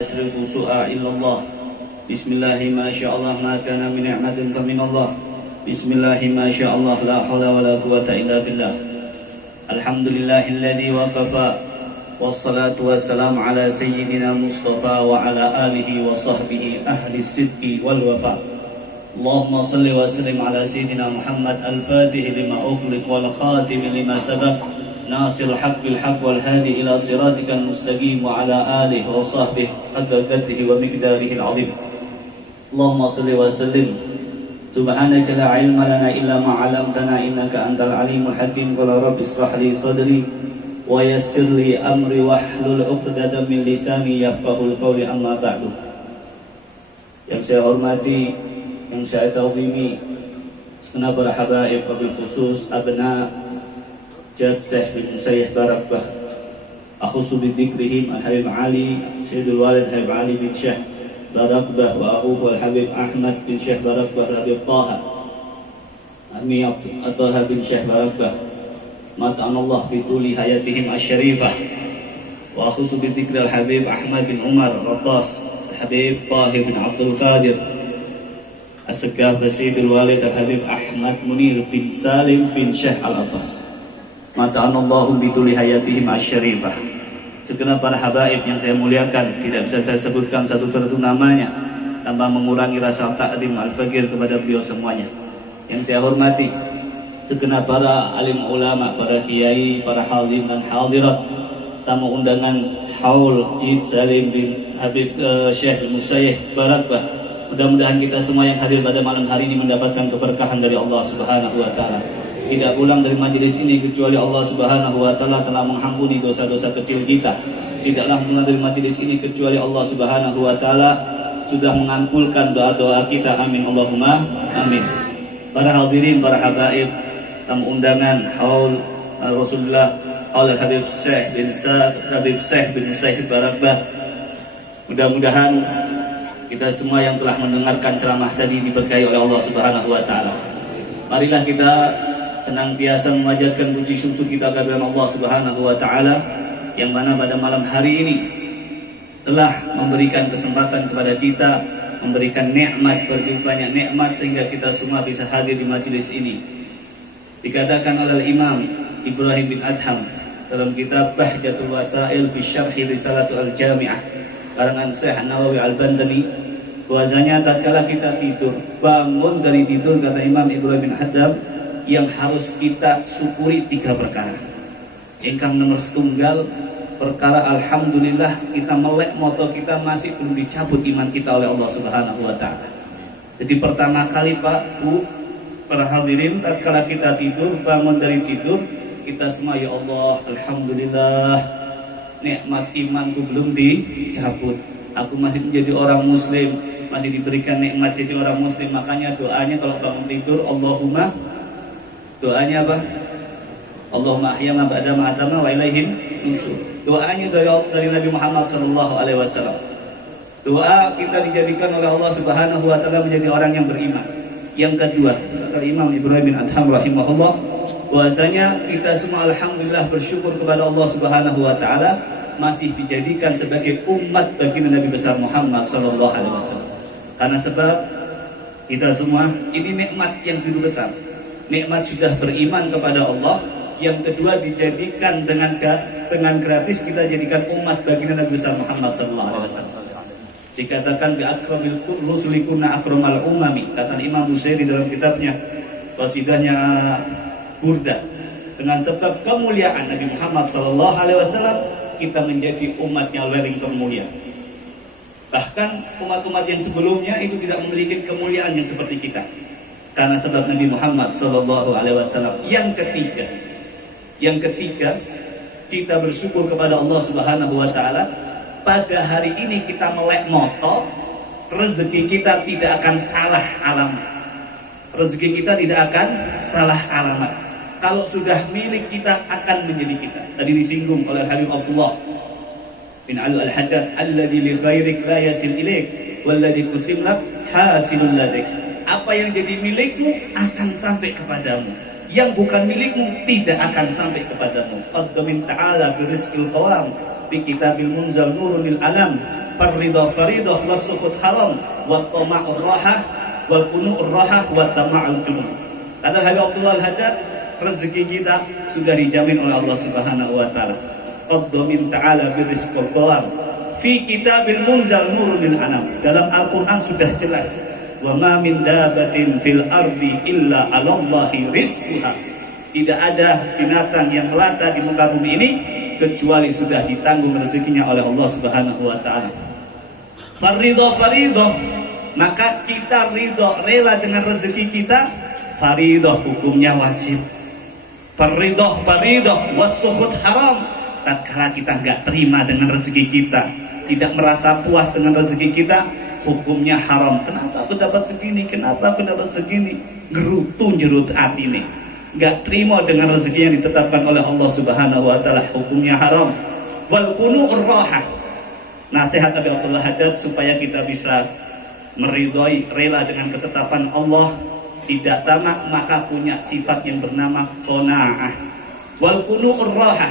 يصرف سوء إلا الله. بسم الله ما شاء الله ما كان من نعمة فمن الله. بسم الله ما شاء الله لا حول ولا قوة إلا بالله. الحمد لله الذي وكفى والصلاة والسلام على سيدنا مصطفى وعلى آله وصحبه أهل الصدق والوفاء. اللهم صل وسلم على سيدنا محمد الفاتح لما أغلق والخاتم لما سبق ناصر الحق بالحق والهادي إلى صراطك المستقيم وعلى آله وصحبه حق قدره ومقداره العظيم. اللهم صل وسلم. سبحانك لا علم لنا إلا ما علمتنا إنك أنت العليم الحكيم. قال رب اشرح لي صدري ويسر لي أمري واحلل عقدة من لساني يفقهوا قولي. أما بعد. Yang saya hormati, yang saya ta'zimi segenap para habaib, wabil khusus abna Jad Syekh bin Musayyih Barakbah, akhusu bidzikrihim Al-Habib Ali Sayyidul Walid Habib Ali bin Syekh Barakbah wa akhuhu Al-Habib Ahmad bin Syekh Barakbah Habib Taha Ami Ataha bin Syekh Barakbah mata'anallah bituli hayatihim asy-syarifah, wa akhusu bidzikri Al-Habib Ahmad bin Umar Rattas Al-Habib Tahir bin Abdul Qadir As-Segaf Sayyidul Walid Al-Habib Ahmad Munir bin Salim bin Syekh Al-Attas mata'anallahu bituli hayatihim asy-syarifah. Segenap para habaib yang saya muliakan, tidak bisa saya sebutkan satu persatu namanya tanpa mengurangi rasa takdim al-fakir kepada beliau semuanya. Yang saya hormati segenap para alim ulama, para kiai, para hadirin dan hadirat, tamu undangan Haul Jid Salim bin Habib Syekh Musayyih Barakbah. Mudah-mudahan kita semua yang hadir pada malam hari ini mendapatkan keberkahan dari Allah Subhanahu wa taala. Tidak pulang dari majelis ini kecuali Allah Subhanahu wa taala telah mengampuni dosa-dosa kecil kita. Tidaklah pulang dari majelis ini kecuali Allah Subhanahu wa taala sudah mengampulkan doa-doa kita. Amin Allahumma amin. Para hadirin, para habaib, tamu undangan Haul Rasulullah Haul Habib Syekh bin Syekh Barakbah. Mudah-mudahan kita semua yang telah mendengarkan ceramah tadi diberkahi oleh Allah Subhanahu wa taala. Marilah kita senantiasa memanjatkan puji syukur kita kepada Allah Subhanahu wa taala yang mana pada malam hari ini telah memberikan kesempatan kepada kita, memberikan nikmat, begitu banyak nikmat sehingga kita semua bisa hadir di majelis ini. Dikatakan oleh Imam Ibrahim bin Adham dalam kitab Bahjatul Wasail fi Syarhi Risalatul Al-Jami'ah karangan Syekh Nawawi Al-Bandani, bahwasanya tatkala kita tidur, bangun dari tidur, kata Imam Ibrahim bin Adham, yang harus kita syukuri 3 perkara. Ingkang nomor setunggal perkara alhamdulillah kita melek moto kita masih belum dicabut iman kita oleh Allah Subhanahu wa taala. Jadi pertama kali Pak, Bu, para hadirin, tatkala kita tidur, bangun dari tidur, kita semua ya Allah, alhamdulillah nikmat imanku belum dicabut. Aku masih menjadi orang muslim, masih diberikan nikmat jadi orang muslim. Makanya doanya kalau bangun tidur, doanya apa? Allahumma ahyana ba'da ma atama wa ilaihim nusyur. Doanya dari Nabi Muhammad sallallahu alaihi wasallam. Doa kita dijadikan oleh Allah Subhanahu wa taala menjadi orang yang beriman. Yang kedua, kata Imam Ibrahim bin Adham rahimahullah, bahwasanya kita semua alhamdulillah bersyukur kepada Allah Subhanahu wa taala masih dijadikan sebagai umat bagi Nabi besar Muhammad sallallahu alaihi wasallam. Karena sebab kita semua ini nikmat yang begitu besar. Nikmat sudah beriman kepada Allah. Yang kedua dijadikan dengan gratis kita jadikan umat bagi Nabi besar Muhammad sallallahu alaihi wasallam. Dikatakan bi akramil rusuli kunna akramal umami, kata Imam Busairi dalam kitabnya qasidahnya Burdah, dengan sebab kemuliaan Nabi Muhammad sallallahu alaihi wasallam kita menjadi umatnya paling termulia. Bahkan umat-umat yang sebelumnya itu tidak memiliki kemuliaan yang seperti kita. Karena sebab Nabi Muhammad sallallahu alaihi wasallam. Yang ketiga, kita bersyukur kepada Allah Subhanahu wa taala. Pada hari ini kita melek moto, rezeki kita tidak akan salah alamat. Rezeki kita tidak akan salah alamat. Kalau sudah milik kita akan menjadi kita. Tadi disinggung oleh Habib Abdullah bin Ali Al-Haddad, alladzi li khairik la yasil ilaik walladzi kusimlak hasilul ladik. Apa yang jadi milikmu akan sampai kepadamu, yang bukan milikmu tidak akan sampai kepadamu. Qaddamin ta'ala bi rizqil qawam bi kitabil munzal nurun lil alam Farridha faridah was-sukhut haram wa tama'ur rahah wal qunu'ur rahah wa tama'ul junun. Kata Habib Abdullah Al-Haddad, rezeki kita sudah dijamin oleh Allah Subhanahu wa taala. Qaddamin ta'ala birrizqil qawar fi kitabil munzal nurun lil anam. Dalam Al-Qur'an sudah jelas, wa ma min dabatin fil ardi illa 'alallahi rizquha. Tidak ada binatang yang melata di muka bumi ini kecuali sudah ditanggung rezekinya oleh Allah Subhanahu wa taala. Faridho faridho, maka kita ridho rela dengan rezeki kita. Faridho hukumnya wajib. Faridho faridho was-sukhut haram. Tatkala kita enggak terima dengan rezeki kita, tidak merasa puas dengan rezeki kita, hukumnya haram. Kenapa aku dapat segini? Kenapa aku dapat segini? Gerutu jerut hati nih. Enggak terima dengan rezeki yang ditetapkan oleh Allah Subhanahu wa taala, hukumnya haram. Wal qunu'ur rahah. Nasihat Abi Abdullah Haddad supaya kita bisa meridhoi, rela dengan ketetapan Allah, tidak tamak, maka punya sifat yang bernama qanaah. Wal qunu'ur rahah.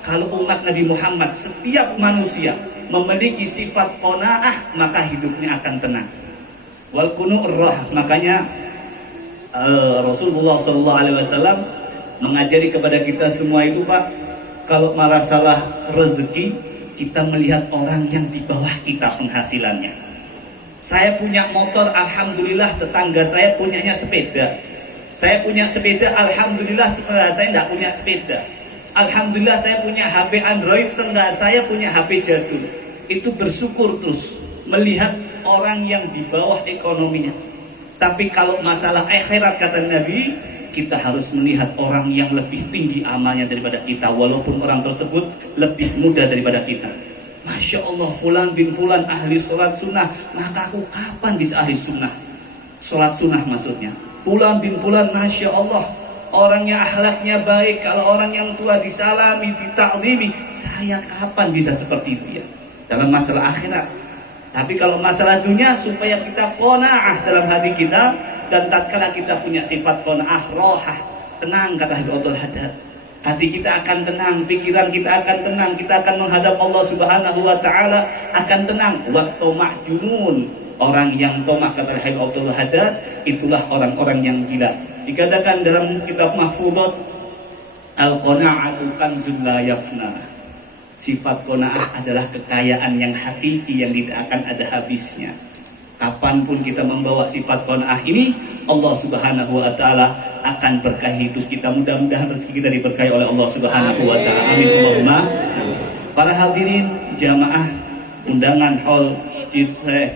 Kalau umat Nabi Muhammad, setiap manusia memiliki sifat qanaah, maka hidupnya akan tenang. Wal qunu'ur rahah. Makanya Rasulullah SAW mengajari kepada kita semua itu, Pak, kalau masalah rezeki, kita melihat orang yang di bawah kita penghasilannya. Saya punya motor, alhamdulillah, tetangga saya punyanya sepeda. Saya punya sepeda, alhamdulillah, tetangga saya tidak punya sepeda. Alhamdulillah, saya punya HP Android, tetangga saya punya HP jadul. Itu bersyukur terus melihat orang yang di bawah ekonominya. Tapi kalau masalah akhirat, kata Nabi, kita harus melihat orang yang lebih tinggi amalnya daripada kita, walaupun orang tersebut lebih muda daripada kita. Masya Allah, fulan bin fulan ahli sholat sunnah, maka aku kapan bisa ahli sunnah? Sholat sunnah maksudnya. Fulan bin fulan, Masya Allah, orangnya akhlaknya baik. Kalau orang yang tua disalami, ditakdimi, saya kapan bisa seperti dia dalam masalah akhirat? Tapi kalau masalah dunia, supaya kita qanaah dalam hati kita, dan tatkala kita punya sifat qanaah, rohah, tenang, kata Habib Abdullah Haddad. Hati kita akan tenang, pikiran kita akan tenang, kita akan menghadap Allah Subhanahu wa taala, akan tenang. Wa tamah junun. Orang yang tomah, kata Habib Abdullah Haddad, itulah orang-orang yang gila. Dikatakan dalam kitab Mahfudhat, al-qanaa'atu kanzun la yafna. Sifat qanaah adalah kekayaan yang hakiki yang tidak akan ada habisnya. Kapanpun kita membawa sifat qanaah ini, Allah Subhanahu wa taala akan berkahi hidup kita. Mudah-mudahan rezeki kita diberkahi oleh Allah Subhanahu wa taala. Amin Allahumma. Para hadirin jamaah undangan Hall Syekh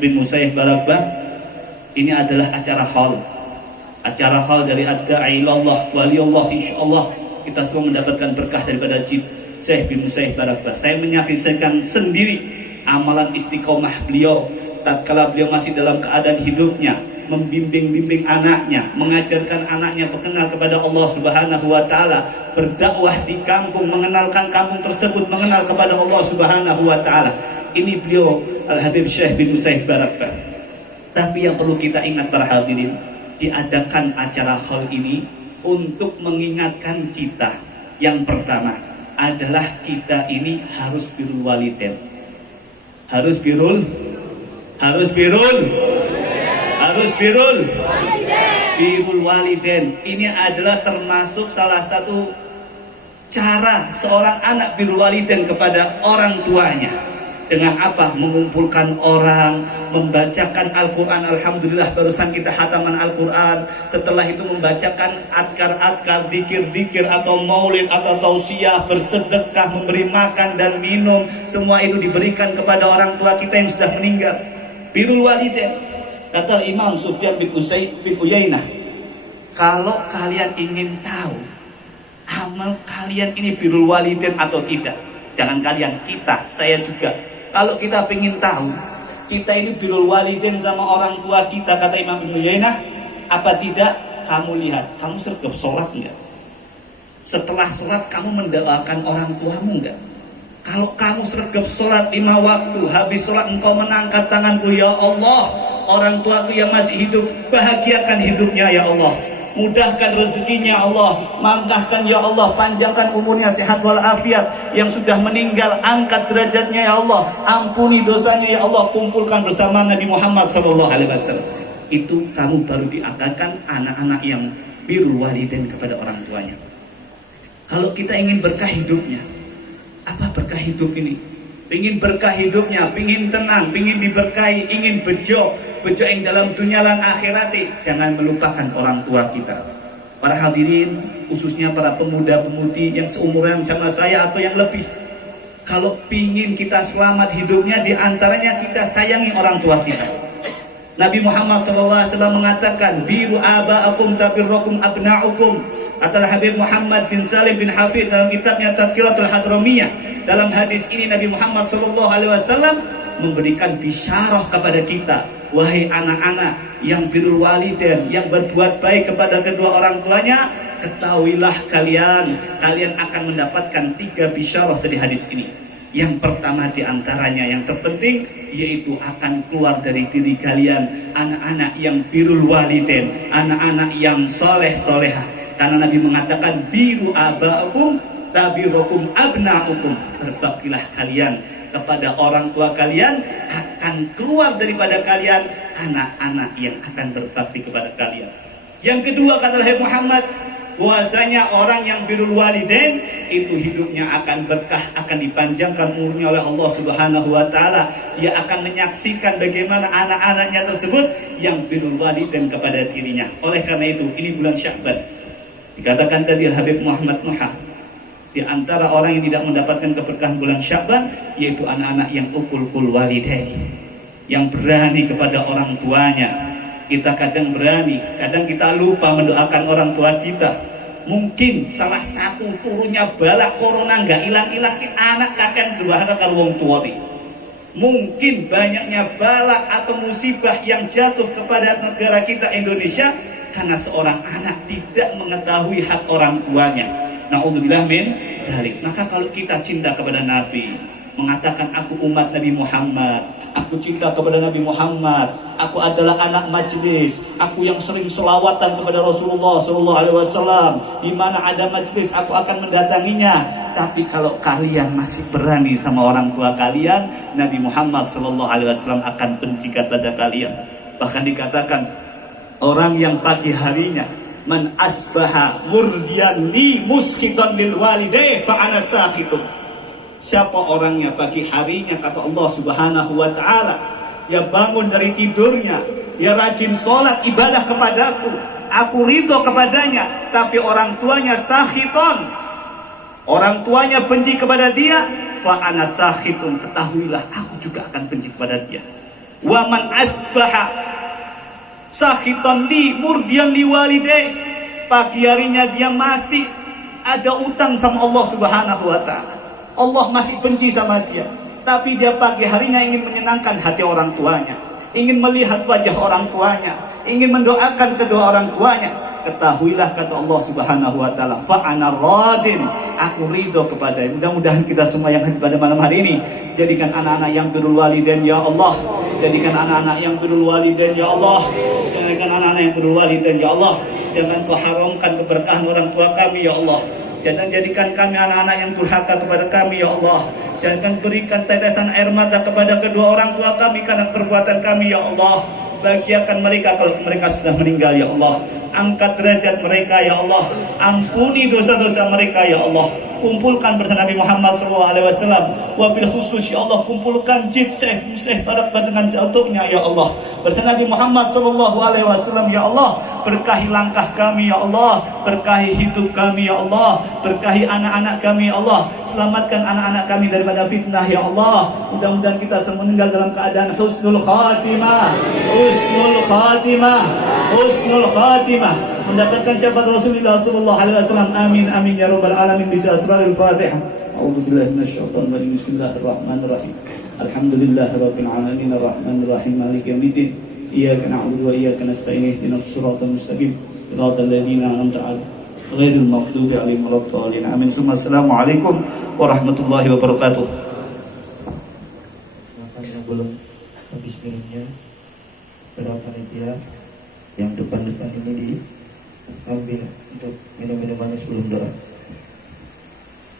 bin Musayyib Balagbah, ini adalah acara hall. Acara hall dari ad-da'i ilallah waliyullah, insyaallah kita semua mendapatkan berkah daripada Syekh bin Musayyib Balagbah. Saya menyaksikan sendiri amalan istiqomah beliau tatkala beliau masih dalam keadaan hidupnya, membimbing anaknya, mengajarkan anaknya mengenal kepada Allah Subhanahu wa taala, berdakwah di kampung, mengenalkan kampung tersebut mengenal kepada Allah Subhanahu wa taala. Ini beliau Al-Habib Syekh bin Musayyib Balagbah. Tapi yang perlu kita ingat para hadirin, diadakan acara hal ini untuk mengingatkan kita, yang pertama adalah kita ini harus birrul walidain. Harus birrul walidain. Ini adalah termasuk salah satu cara seorang anak birrul walidain kepada orang tuanya. Dengan apa? Mengumpulkan orang, membacakan Al-Quran. Alhamdulillah barusan kita khataman Al-Quran. Setelah itu membacakan adkar-adkar, dikir-dikir atau maulid atau tausiah, bersedekah, memberi makan dan minum. Semua itu diberikan kepada orang tua kita yang sudah meninggal. Birrul walidain. Kata Imam Sufyan bin Uyainah, kalau kalian ingin tahu amal kalian ini birrul walidain atau tidak, jangan kalian, kita, saya juga. Kalau kita ingin tahu kita ini birrul walidain sama orang tua kita, kata Imam bin Uyainah, apa tidak, kamu lihat, kamu sergap sholat enggak? Setelah sholat kamu mendoakan orang tuamu enggak? Kalau kamu sergap sholat 5 waktu, habis sholat engkau mengangkat tanganku, ya Allah, orang tuaku yang masih hidup, bahagiakan hidupnya ya Allah. mudahkan rezekinya ya Allah, mangkahkan ya Allah, panjangkan umurnya, sehat walafiat. Yang sudah meninggal angkat derajatnya ya Allah, ampuni dosanya ya Allah, kumpulkan bersama Nabi Muhammad SAW. Itu kamu baru diangkatkan anak-anak yang birrul walidain kepada orang tuanya. Kalau kita ingin berkah hidupnya, apa berkah hidup ini? Ingin berkah hidupnya, ingin tenang, ingin diberkahi, ingin bejo yang dalam dunia dan akhirat, jangan melupakan orang tua kita. Para hadirin, khususnya para pemuda-pemudi yang seumuran sama saya atau yang lebih, kalau ingin kita selamat hidupnya, diantaranya kita sayangi orang tua kita. Nabi Muhammad SAW mengatakan, biru aba'akum tabirrakum abna'ukum. Adalah Habib Muhammad bin Salim bin Hafid dalam kitabnya Tadhkiratul Hadramiyah. Dalam hadis ini Nabi Muhammad SAW memberikan bisyarah kepada kita, wahai anak-anak yang birrul walidain, yang berbuat baik kepada kedua orang tuanya, ketahuilah kalian akan mendapatkan 3 bisyarah dari hadis ini. Yang pertama diantaranya yang terpenting, yaitu akan keluar dari diri kalian anak-anak yang birrul walidain, anak-anak yang soleh-solehah. Karena Nabi mengatakan, biru aba'ukum tabirukum abna'ukum. Berbaktilah kalian kepada orang tua kalian, akan keluar daripada kalian anak-anak yang akan berbakti kepada kalian. Yang kedua, kata Nabi Muhammad, bahwasanya orang yang birrul walidain itu hidupnya akan berkah, akan dipanjangkan umurnya oleh Allah Subhanahu wa taala. Dia akan menyaksikan bagaimana anak-anaknya tersebut yang birrul walidain kepada dirinya. Oleh karena itu, ini bulan Sya'ban. Dikatakan tadi Habib Muhammad Nuhah, di antara orang yang tidak mendapatkan keberkahan bulan Sya'ban, yaitu anak-anak yang uqul walidain, yang berani kepada orang tuanya. Kita kadang berani, kadang kita lupa mendoakan orang tua kita. Mungkin salah satu turunnya balak corona nggak hilang-hilang, anak kakek durhaka kalau wong tua nih. Mungkin banyaknya balak atau musibah yang jatuh kepada negara kita Indonesia karena seorang anak tidak mengetahui hak orang tuanya. Na'udzubillah min dzalik. Maka kalau kita cinta kepada Nabi, mengatakan aku umat Nabi Muhammad, aku cinta kepada Nabi Muhammad, aku adalah anak majlis, aku yang sering selawatan kepada Rasulullah SAW, di mana ada majlis aku akan mendatanginya. Tapi kalau kalian masih berani sama orang tua kalian, Nabi Muhammad SAW akan benci kepada kalian. Bahkan dikatakan, orang yang pagi harinya man asbaha murdian li muskitan lil walidayh fa ana sakhitun. Siapa orangnya pagi harinya, kata Allah Subhanahu wa taala, ya bangun dari tidurnya, ya rajin sholat ibadah kepadaku, aku ridho kepadanya, tapi orang tuanya sakhiton, orang tuanya benci kepada dia, fa ana sakhitun, ketahuilah aku juga akan benci kepada dia. Wa man asbaha sakhitan li murdian li walidayh, pagi harinya dia masih ada utang sama Allah Subhanahu wa taala, Allah masih benci sama dia, tapi dia pagi harinya ingin menyenangkan hati orang tuanya, ingin melihat wajah orang tuanya, ingin mendoakan kedua orang tuanya. Ketahuilah, kata Allah Subhanahu wa taala, fa ana radin, aku ridho kepadanya. Mudah-mudahan kita semua yang hadir pada malam hari ini jadikan anak-anak yang birrul walidain ya Allah, jadikan anak-anak yang birrul walidain ya Allah, jadikan anak-anak yang birrul walidain ya Allah. Jangan kau haramkan keberkahan orang tua kami ya Allah. Jangan jadikan kami anak-anak yang durhaka kepada kami ya Allah. Jangan berikan tetesan air mata kepada kedua orang tua kami karena perbuatan kami ya Allah. Bahagiakan mereka kalau mereka sudah meninggal ya Allah. Angkat derajat mereka ya Allah. Ampuni dosa-dosa mereka ya Allah. Kumpulkan bersama Nabi Muhammad SAW. Wabil khusus ya Allah, kumpulkan jid Syekh Barak dengan seutuhnya ya Allah. Bersama Nabi Muhammad SAW ya Allah. Berkahi langkah kami ya Allah, berkahi hidup kami ya Allah, berkahi anak-anak kami ya Allah. Selamatkan anak-anak kami daripada fitnah ya Allah. Mudah-mudahan kita semua meninggal dalam keadaan husnul khatimah, husnul khatimah, husnul khatimah, mendapatkan syafaat Rasulullah sallallahu alaihi wasallam. Amin amin ya rabbal alamin. Bisa asrarul Fatihah. A'udzubillahi minasyaitonir rajim. Bismillahirrahmanirrahim. Alhamdulillahirabbil alamin arrahmanir rahim maliki yaumiddin. Iyyaka na'budu wa iyyaka nasta'in. Ihdinas siratal mustaqim. Shiratal ladzina an'amta 'alaihim ghairil maghdubi 'alaihim waladdallin. Amin. Assalamualaikum warahmatullahi wabarakatuh. Makanya belum habis minumnya, berapa panitia yang depan-depan ini Ambil untuk minum-minum manis sebelum doa.